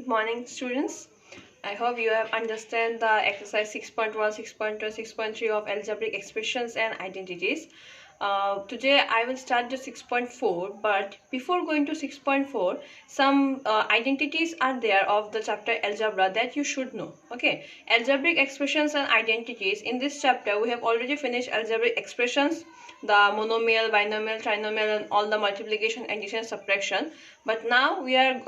Good morning, students. I hope you have understand the exercise 6.1, 6.2, 6.3 of algebraic expressions and identities. Today I will start the 6.4, but before going to 6.4, some identities are there of the chapter algebra that you should know. Okay, algebraic expressions and identities. In this chapter, we have already finished algebraic expressions, the monomial, binomial, trinomial, and all the multiplication, addition, subtraction. But now we are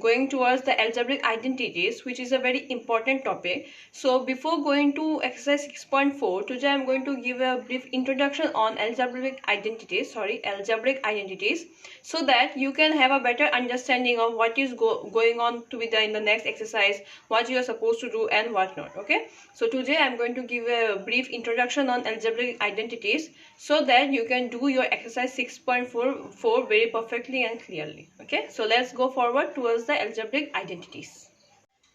going towards the algebraic identities, which is a very important topic. So before going to exercise 6.4, today I am going to give a brief introduction on algebraic identities, so that you can have a better understanding of what is going on to be done in the next exercise, what you are supposed to do and what not. Okay, so today I am going to give a brief introduction on algebraic identities so that you can do your exercise 6.4 very perfectly and clearly. Okay, so let's go forward towards the algebraic identities.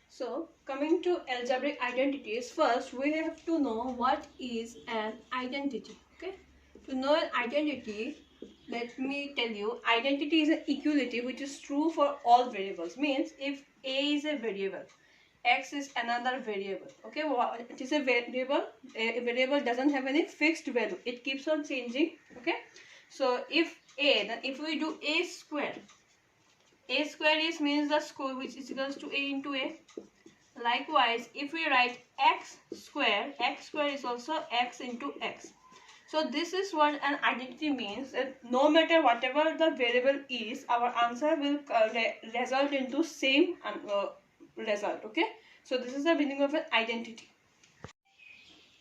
So coming to algebraic identities, first we have to know what is an identity. Okay, to know an identity, let me tell you, identity is an equality which is true for all variables. Means if a is a variable, x is another variable. Okay, it is a variable. A variable doesn't have any fixed value, it keeps on changing. Okay, so if a, then if we do a square is means the square which is equals to a into a. Likewise, if we write x square is also x into x. So this is what an identity means, that no matter whatever the variable is, our answer will result into same result. Okay, so this is the meaning of an identity.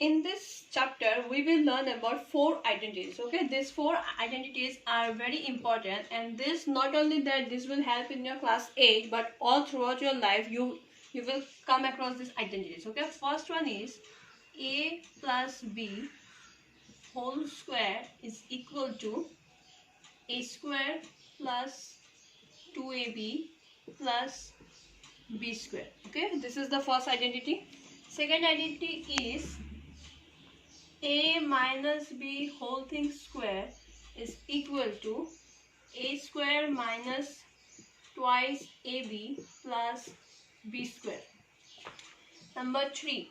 In this chapter, we will learn about 4 identities. Okay, these 4 identities are very important, and this not only that this will help in your class 8, but all throughout your life you will come across these identities. Okay, first one is a plus b whole square is equal to a square plus 2ab plus b square. Okay, this is the first identity. Second identity is a minus b whole thing square is equal to a square minus twice ab plus b square. Number 3,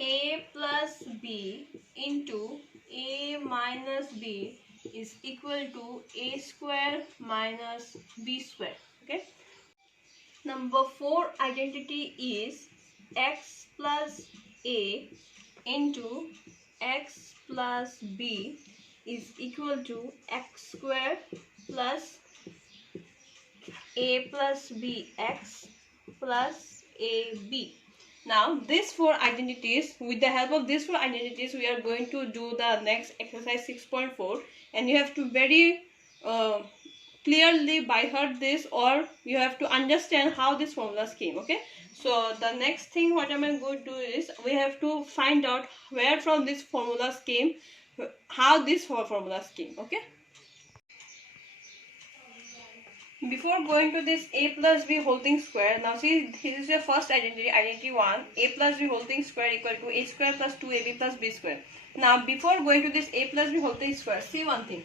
a plus b into a minus b is equal to a square minus b square. Okay. Number 4 identity is x plus a into x plus b is equal to x square plus a plus bx plus ab. Now these 4 identities, with the help of these 4 identities, we are going to do the next exercise 6.4, and you have to very clearly by heart this, or you have to understand how this formulas came. Okay, so the next thing what am I going to do is we have to find out where from this formulas came, how these 4 formulas came. Okay, before going to this a plus b whole thing square, now see, this is your first identity, identity 1, a plus b whole thing square equal to a square plus 2ab plus b square. Now before going to this a plus b whole thing square, see one thing,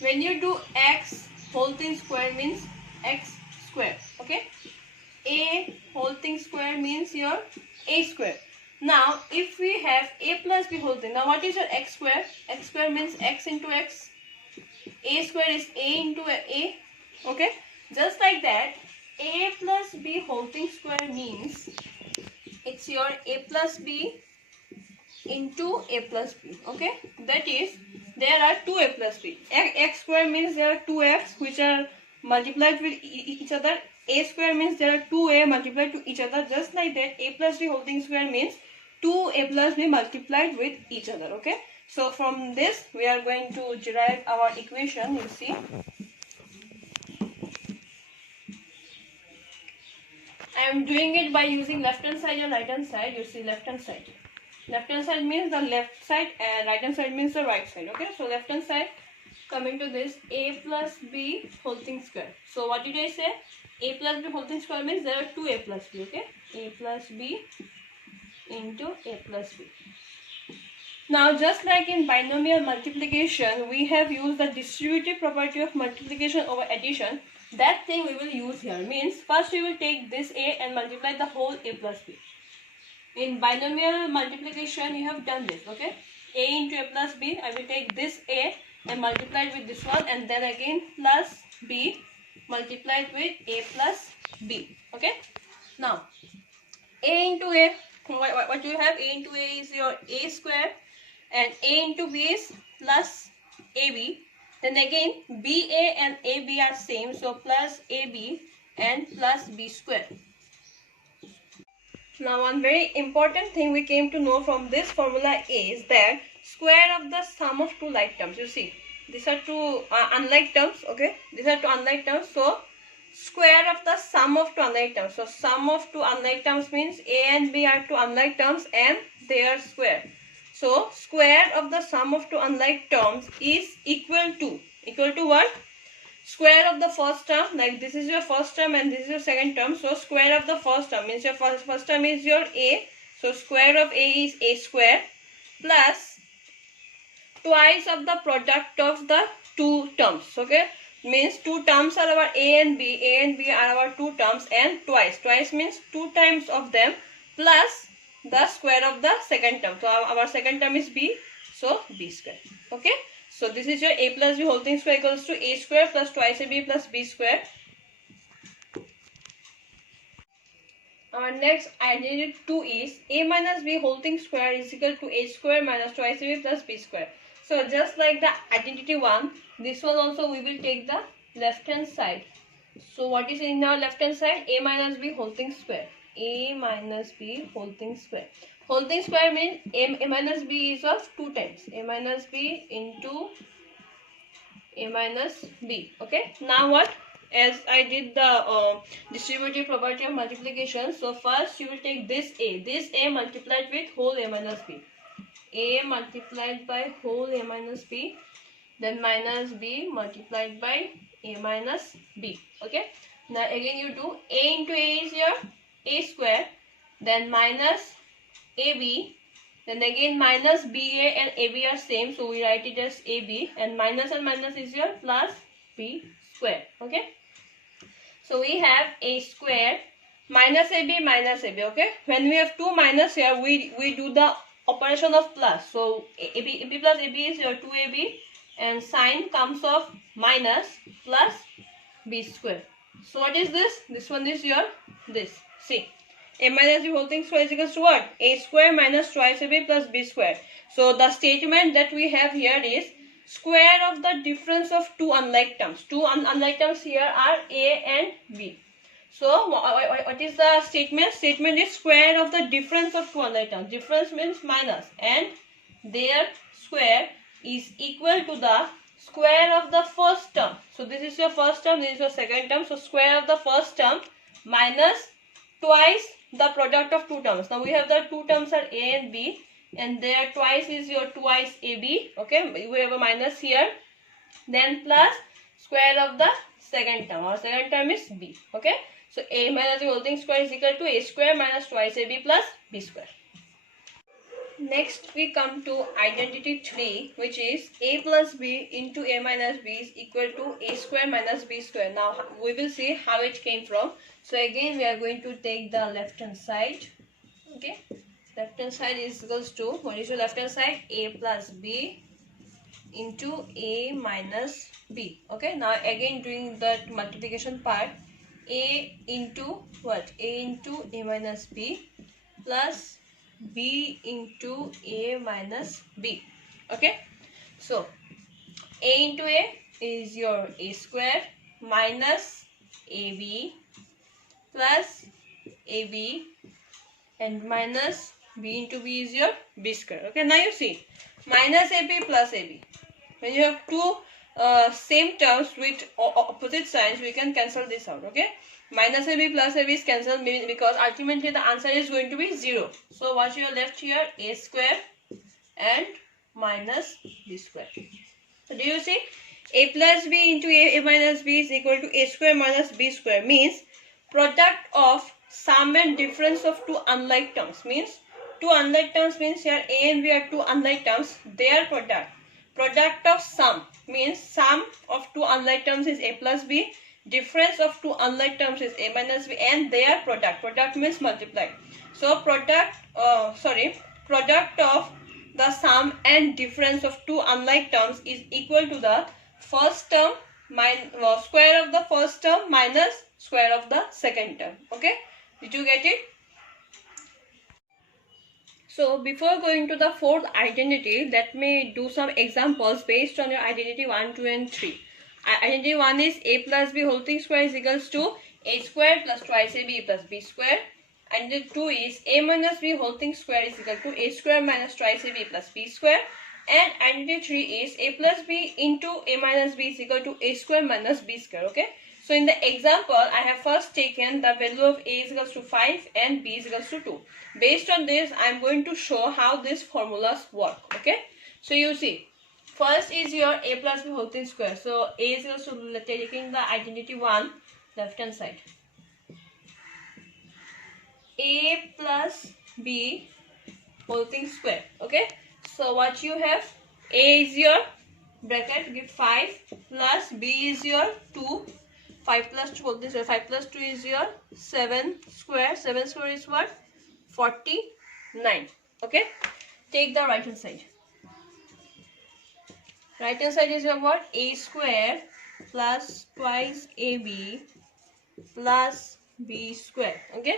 when you do x whole thing square means x square. Okay, a whole thing square means your a square. Now if we have a plus b whole thing, now what is your x square? X square means x into x, a square is a into a. Okay, just like that, a plus b whole thing square means it's your a plus b into a plus b. Okay, that is, there are 2a plus b. X square means there are 2x which are multiplied with each other. A square means there are 2a multiplied to each other. Just like that, a plus b whole thing square means 2a plus b multiplied with each other. Okay, so from this we are going to derive our equation. You see, I am doing it by using left hand side and right hand side. You see, left hand side. Left hand side means the left side and right hand side means the right side. Okay, so left hand side, coming to this, a plus b whole thing square. So what did I say? A plus b whole thing square means there are 2a plus b. Okay, a plus b into a plus b. Now just like in binomial multiplication, we have used the distributive property of multiplication over addition. that thing we will use here. Means first we will take this a and multiply the whole a plus b. In binomial multiplication you have done this, okay? A into a plus b, I will take this a and multiply it with this one, and then again plus b multiplied with a plus b, okay? Now a into a, what do you have? A into a is your a square, and a into b is plus ab. Then again ba and ab are same, so plus ab and plus b square. Now one very important thing we came to know from this formula is that square of the sum of two like terms. You see, these are two unlike terms, okay? These are two unlike terms, so square of the sum of two unlike terms. So sum of two unlike terms means a and b are two unlike terms and they are square. So square of the sum of two unlike terms is equal to what? Square of the first term, like this is your first term and this is your second term. So square of the first term means your first term is your a. So square of a is a square plus twice of the product of the two terms, okay? Means two terms are our a and b are our two terms, and twice means two times of them plus the square of the second term. So our second term is b, so b square, okay? So this is your a plus b whole thing square equals to a square plus twice ab plus b square. Our next identity 2 is a minus b whole thing square is equal to a square minus twice ab plus b square. So just like the identity 1, this one also we will take the left hand side. So what is in our left hand side? A minus b whole thing square. A minus b whole thing square. Whole thing square means a minus b is of 2 times. A minus b into a minus b. Okay. Now what? As I did the distributive property of multiplication. So first you will take this a multiplied with whole a minus b. A multiplied by whole a minus b. Then minus b multiplied by a minus b. Okay. Now again you do a into a is your a square. Then minus ab, then again minus ba and ab are same, so we write it as ab, and minus is your plus b square, okay? So we have a square minus ab, okay? When we have two minus here, we do the operation of plus. So ab plus ab is your 2ab, and sign comes of minus plus b square. So what is this? This one is your this. See. A minus b whole thing square is equals to what? A square minus twice ab plus b square. So the statement that we have here is square of the difference of two unlike terms. Two unlike terms here are a and b. So what is the statement? Statement is square of the difference of two unlike terms. Difference means minus, and their square is equal to the square of the first term. So this is your first term, this is your second term. So square of the first term minus twice the product of two terms. Now we have the two terms are a and b, and there twice is your twice ab, okay? We have a minus here, then plus square of the second term. Our second term is b, okay? So a minus b whole thing square is equal to a square minus twice ab plus b square. Next we come to identity 3, which is a plus b into a minus b is equal to a square minus b square. Now we will see how it came from. So again we are going to take the left hand side, okay? Left hand side is equals to, what is your left hand side? A plus b into a minus b, okay? Now again doing that multiplication part, a into what? A into a minus b plus b into a minus b, okay? So a into a is your a square minus ab plus ab, and minus b into b is your b square, okay? Now you see minus ab plus ab, when you have two same terms with opposite signs, we can cancel this out, okay? Minus ab plus ab is cancelled because ultimately the answer is going to be 0. So what you are left here? A square and minus b square. So do you see? A plus b into a minus b is equal to a square minus b square, means product of sum and difference of two unlike terms. Means two unlike terms means here a and b are two unlike terms. Their product of sum means sum of two unlike terms is a plus b, difference of two unlike terms is a minus b and their product. Product means multiply. So product of the sum and difference of two unlike terms is equal to the first term square of the first term minus square of the second term. Okay, did you get it? So before going to the fourth identity, let me do some examples based on your identity 1, 2 and 3. Identity 1 is a plus b whole thing square is equals to a square plus twice ab plus b square. Identity 2 is a minus b whole thing square is equal to a square minus twice ab plus b square. And identity 3 is a plus b into a minus b is equal to a square minus b square. Okay. So in the example, I have first taken the value of a is equals to 5 and b is equals to 2. Based on this, I am going to show how these formulas work. Okay. So you see, first is your a plus b whole thing square. So a is equals to taking the identity 1 left hand side. A plus b whole thing square. Okay. So what you have, a is your bracket, give 5 plus b is your 2. 5 plus 2 whole thing square. 5 plus 2 is your 7 square. 7 square is what? 49. Okay. Take the right hand side. Right hand side is your what? A square plus twice ab plus b square. Okay.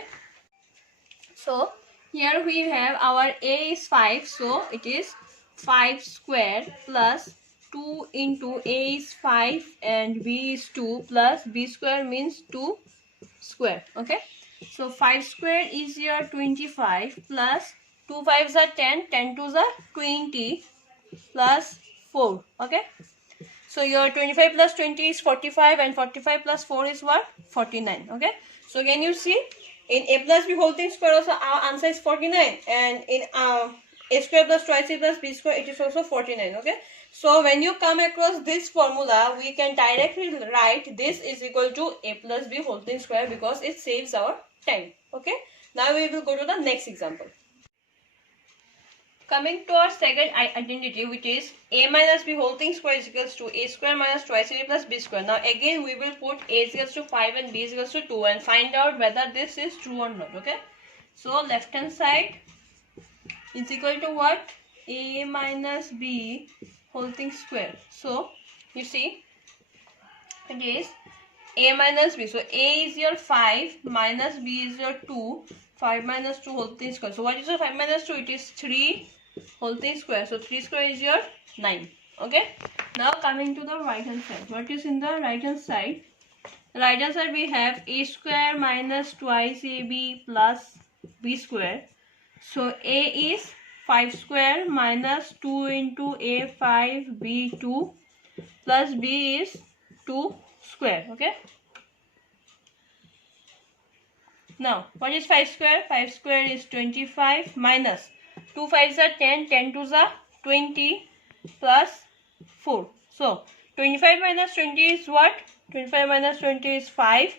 So here we have our a is 5. So it is 5 square plus 2 into a is 5 and b is 2 plus b square means 2 square. Okay. So 5 square is your 25 plus 2 5s are 10, 10 2s are 20 plus 4. Okay. So your 25 plus 20 is 45 and 45 plus 4 is what? 49. Okay. So can you see, in a plus b whole thing square also our answer is 49, and in a square plus twice a plus b square it is also 49. Okay. So when you come across this formula, we can directly write this is equal to a plus b whole thing square because it saves our time. Okay. Now we will go to the next example. Coming to our second identity, which is a minus b whole thing square is equals to a square minus twice a plus b square. Now again we will put a is equals to 5 and b is equals to 2 and find out whether this is true or not. Okay. So left hand side is equal to what? A minus b whole thing square. So you see, it is a minus b. So a is your 5 minus b is your 2. 5 minus 2 whole thing square. So what is your 5 minus 2? It is 3 whole thing square. So 3 square is your 9. Okay. Now coming to the right hand side. What is in the right hand side? Right hand side we have a square minus twice ab plus b square. So a is 5 square minus 2 into a 5 b 2 plus b is 2 square. Okay. Now what is 5 square? 5 square is 25 minus 2 5s are 10, 10 2s are 20 plus 4. So 25 minus 20 is what? 25 minus 20 is 5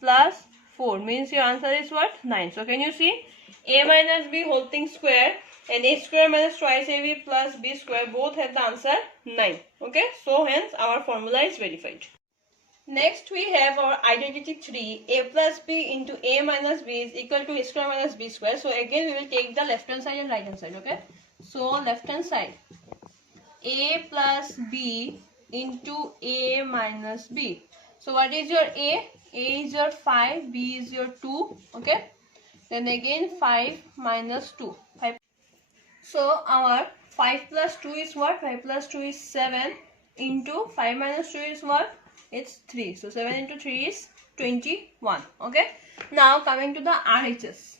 plus 4 means your answer is what? 9. So can you see, a minus b whole thing square and a square minus twice ab plus b square both have the answer 9. Okay. So hence our formula is verified. Next we have our identity 3, a plus b into a minus b is equal to a square minus b square. So again we will take the left hand side and right hand side. Okay. So left hand side, a plus b into a minus b. So what is your a? A is your 5, b is your 2. Okay. Then again 5 minus 2. 5. So our 5 plus 2 is what? 5 plus 2 is 7 into 5 minus 2 is what? It's 3. So 7 into 3 is 21. Okay. Now coming to the RHS.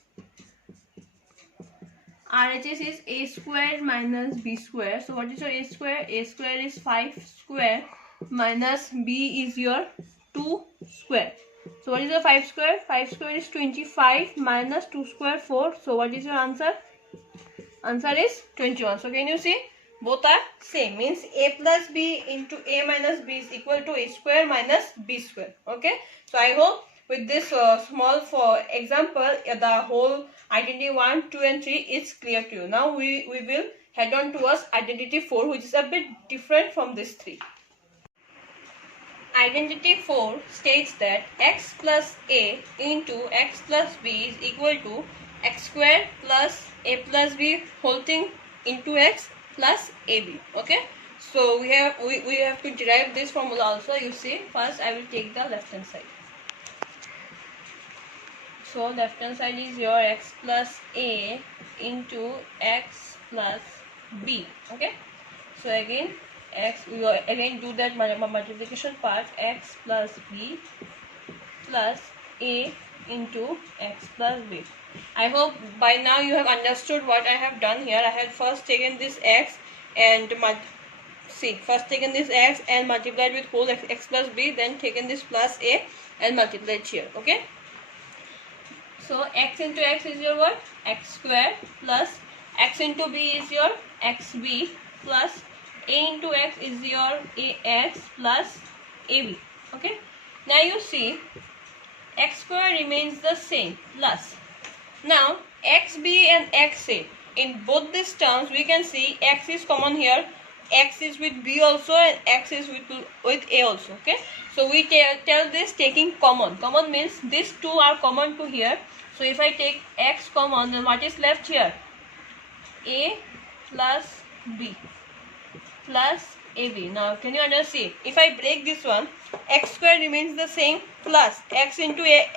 RHS is a square minus b square. So what is your a square? A square is 5 square minus b is your 2 square. So what is your 5 square? 5 square is 25 minus 2 square 4. So what is your answer? Answer is 21. So can you see, both are same, means a plus b into a minus b is equal to a square minus b square. Okay. So I hope with this small example the whole identity 1, 2 and 3 is clear to you. Now we will head on towards identity 4, which is a bit different from this 3. identity 4 states that x plus a into x plus b is equal to x square plus a plus b whole thing into x plus ab. Okay, so we have to derive this formula also. You see, first I will take the left hand side. So left hand side is your x plus a into x plus b. Okay, so again x, we will again do that multiplication part, x plus b plus a into x plus b. I hope by now you have understood what I have done here. I have first taken this x and first taken this x and multiplied with whole x plus b, then taken this plus a and multiplied here. Okay, so x into x is your what? X square, plus x into b is your xb, plus a into x is your ax plus ab. Okay, now you see x square remains the same, plus now xb and xa, in both these terms we can see x is common here, x is with b also and x is with a also. Okay, so we tell this taking common. Common means these two are common to here. So if I take x common, then what is left here? A plus b plus ab. Now can you understand? If I break this one, x square remains the same, plus x into a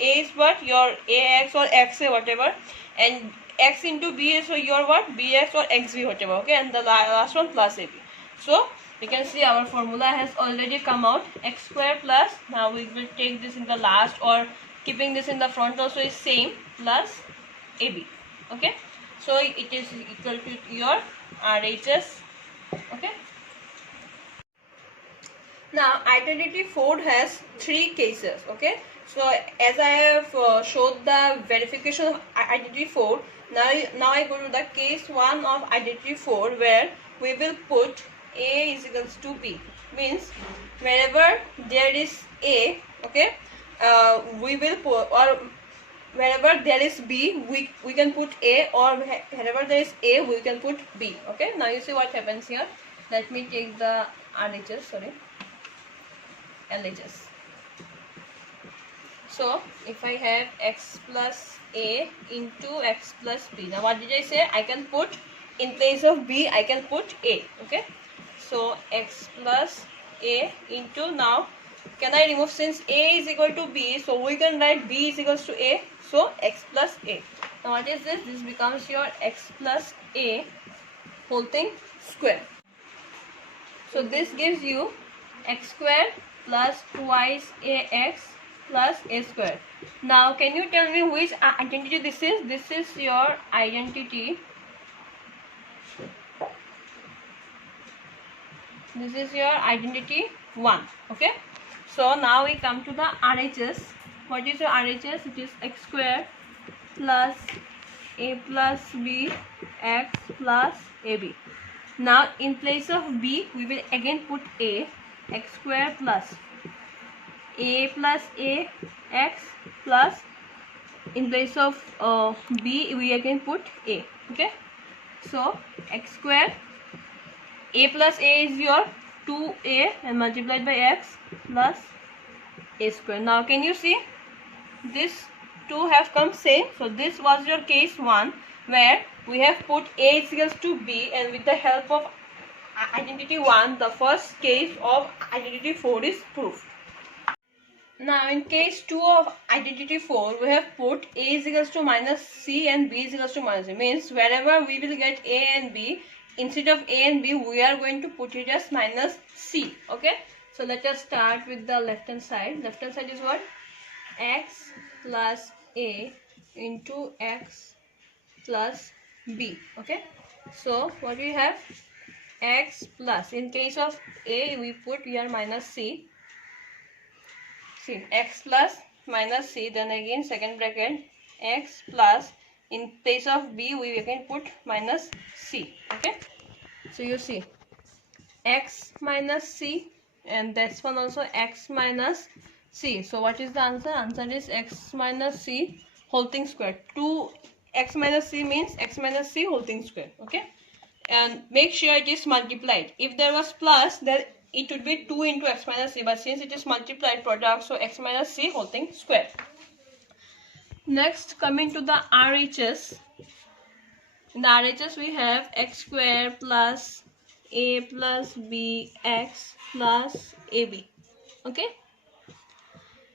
is what? Your ax or xa whatever, and x into b is your what? Bx or xb whatever. Okay, and the last one plus ab. So you can see our formula has already come out. X square plus, now we will take this in the last, or keeping this in the front also is same, plus ab. Okay, so it is equal to your RHS. Okay, now identity 4 has 3 cases. Okay, so as I have showed the verification of identity 4, now I go to the case 1 of identity 4, where we will put a is equals to b. Means wherever there is a, okay, we will put, or wherever there is b, we can put a, or wherever there is a, we can put b. Okay, now you see what happens here. Let me take the RHS, sorry, LHS. So if I have x plus a into x plus b, now what did I say? I can put, in place of b I can put a. Okay, so x plus a into, now can I remove, since a is equal to b, so we can write b is equals to a, so x plus a. Now what is this? This becomes your x plus a whole thing square. So this gives you x square plus twice ax plus a square. Now can you tell me which identity this is? This is your identity. This is your identity 1. Okay, so now we come to the RHS. What is your RHS? It is x square plus a plus b x plus ab. Now in place of b we will again put a, x square plus a plus a x, plus in place of b we again put a. Okay, so x square, a plus a is your 2a and multiplied by x plus a square. Now can you see this two have come same? So this was your case 1, where we have put a is equals to b, and with the help of identity 1 the first case of identity 4 is proved. Now in case 2 of identity 4 we have put a is equals to minus c and b is equals to minus c. Means wherever we will get a and b, instead of a and b we are going to put it as minus c. Okay, so let us start with the left hand side. Left hand side is what? X plus a into x plus b. Okay, so what we have? X plus, in case of a we put here minus c. See, x plus minus c, then again second bracket x plus, in place of b we again put minus c. Okay, so you see x minus c, and this one also x minus c. So what is the answer? Answer is x minus c whole thing square. 2 x minus c means x minus c whole thing square. Okay, and make sure it is multiplied. If there was plus, then it would be 2 into x minus c, but since it is multiplied product, so x minus c whole thing square. Next, coming to the RHS. In the RHS we have x square plus a plus b x plus ab. Okay.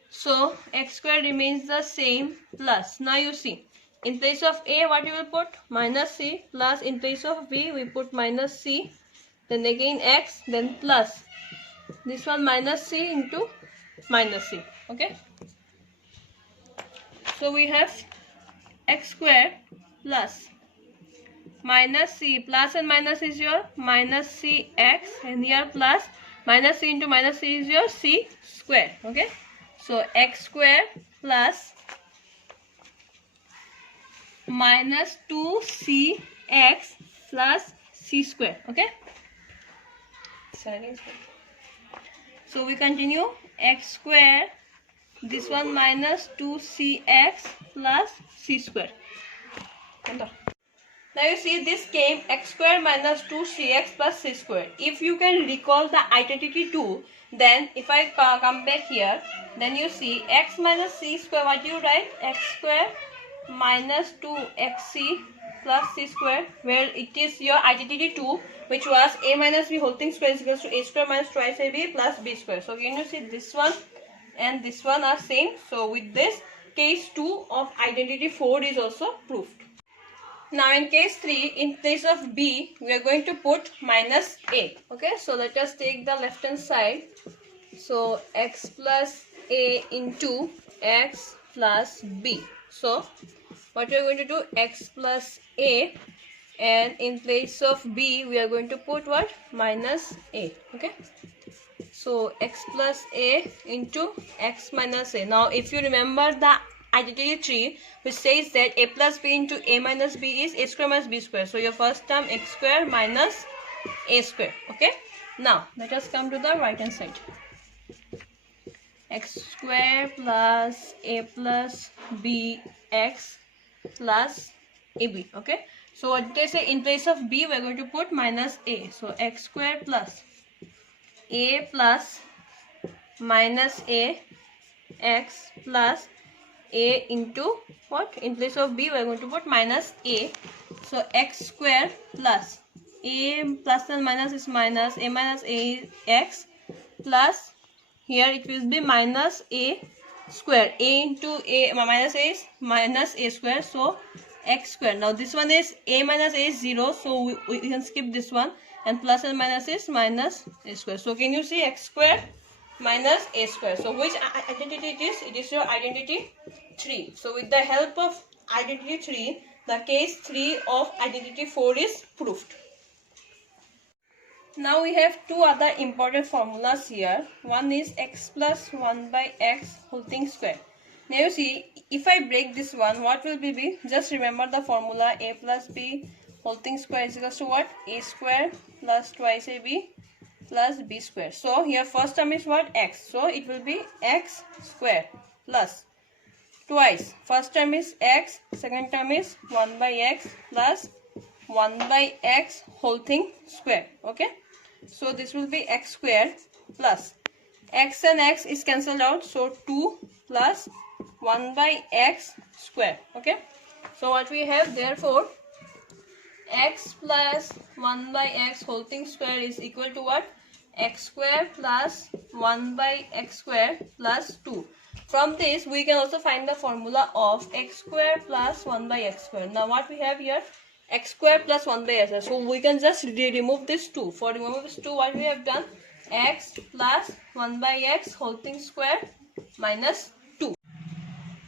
So x square remains the same plus. Now you see, in place of a what you will put? Minus c, plus in place of b we put minus c, then again x, then plus. This one minus c into minus c. Okay. So we have x square plus minus c, plus and minus is your minus c x, and here plus minus c into minus c is your c square. Okay. So x square plus minus 2cx plus c square. Okay. So we continue, x square, this one minus 2cx plus c square. Now you see this came x square minus 2cx plus c square. If you can recall the identity 2, then if I come back here, then you see x minus c square, what do you write? X square minus 2xc plus c square, where it is your identity 2, which was a minus b whole thing square is equals to a square minus twice ab plus b square. So can you see this one and this one are same. So with this, case 2 of identity 4 is also proved. Now in case 3, in place of b, we are going to put minus a. Okay, so let us take the left hand side. So x plus a into x plus b. So what we are going to do, x plus a, and in place of b, we are going to put what? Minus a. Okay. So x plus a into x minus a. Now if you remember the identity 3, which says that a plus b into a minus b is a square minus b square. So your first term x square minus a square. Okay. Now let us come to the right hand side. X square plus a plus b x plus ab. Okay. So what they say, in place of b we are going to put minus a. So x square plus a plus minus a x plus a into what? In place of b we are going to put minus a. So x square plus a plus and minus is minus, a minus a is x, plus here it will be minus a square. A into a minus a is minus a square. So x square. Now this one is a minus a is 0. So we can skip this one. And plus and minus is minus a square. So can you see x square minus a square? So which identity it is? It is your identity 3. So with the help of identity 3, the case 3 of identity 4 is proved. Now we have two other important formulas here. One is x plus 1 by x whole thing square. Now you see, if I break this one, what will be b? Just remember the formula, a plus b whole thing square is equals to what? A square plus twice ab plus b square. So here first term is what? X. So it will be x square plus twice. First term is x, second term is 1 by x plus 1 by x whole thing square. Okay. So this will be x square plus x and x is cancelled out. So 2 plus 1 by x square. Okay. So what we have, therefore x plus 1 by x whole thing square is equal to what? X square plus 1 by x square plus 2. From this we can also find the formula of x square plus 1 by x square. Now what we have here, x square plus 1 by x square. So we can just remove this 2. For remove this 2, what we have done, x plus 1 by x whole thing square minus 2.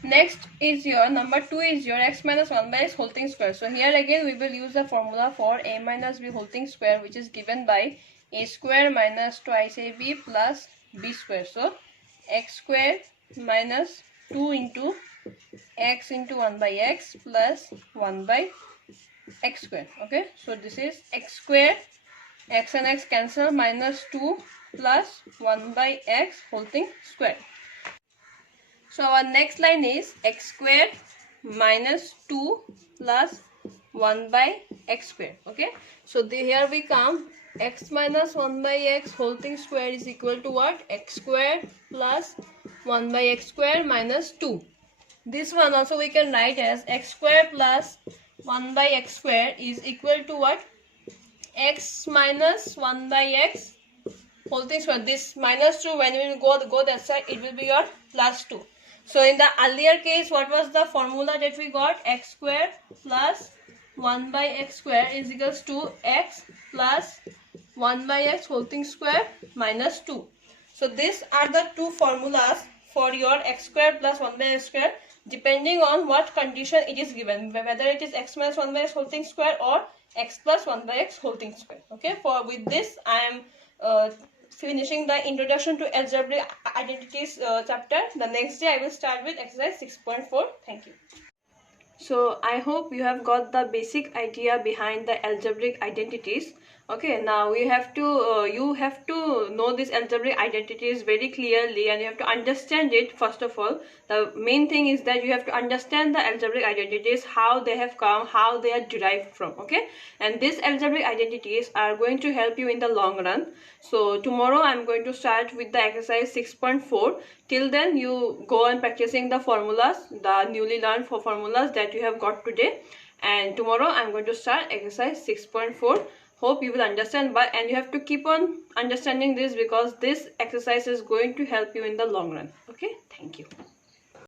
Next is your number 2 is your x minus 1 by x whole thing square. So here again we will use the formula for a minus b whole thing square, which is given by a square minus twice ab plus b square. So x square minus 2 into x into 1 by x plus 1 by x square. Okay, so this is x square, x and x cancel, minus 2 plus 1 by x whole thing square. So our next line is x square minus 2 plus 1 by x square. Okay, so here we come x minus 1 by x whole thing square is equal to what? X square plus 1 by x square minus 2. This one also we can write as x square plus 1 by x square is equal to what? X minus 1 by x whole thing square. This minus 2, when we go that side, it will be your plus 2. So in the earlier case, what was the formula that we got? X square plus 1 by x square is equals to x plus 1 by x whole thing square minus 2. So these are the two formulas for your x square plus 1 by x square, depending on what condition it is given, whether it is x minus 1 by x whole thing square or x plus 1 by x whole thing square. Okay, with this I am finishing the introduction to algebraic identities chapter. The next day I will start with exercise 6.4. Thank you. So I hope you have got the basic idea behind the algebraic identities. Okay, now you have to know these algebraic identities very clearly, and you have to understand it. First of all, the main thing is that you have to understand the algebraic identities, how they have come, how they are derived from. Okay, and these algebraic identities are going to help you in the long run. So tomorrow I am going to start with the exercise 6.4. Till then, you go on practicing the formulas, the newly learned formulas that you have got today. And tomorrow I am going to start exercise 6.4. Hope you will understand, and you have to keep on understanding this, because this exercise is going to help you in the long run. Okay, thank you.